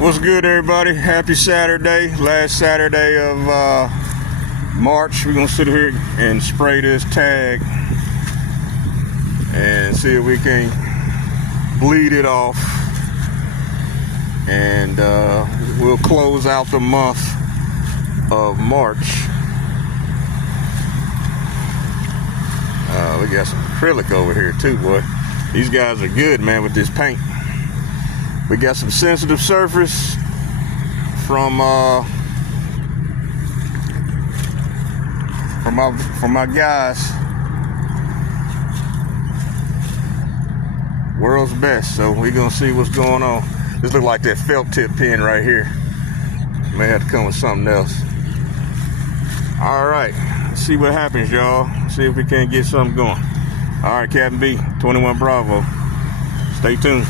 What's good, everybody? Happy Saturday, last Saturday of March. We're gonna sit here and spray this tag and see if we can bleed it off, and we'll close out the month of March. We got some acrylic over here too, boy. These guys are good, man, with this paint. We got some sensitive surface from my guys. World's Best. So we're gonna see what's going on. This look like that felt tip pen right here. May have to come with something else. All right, let's see what happens, y'all. See if we can't get something going. All right, Captain B, 21 Bravo. Stay tuned.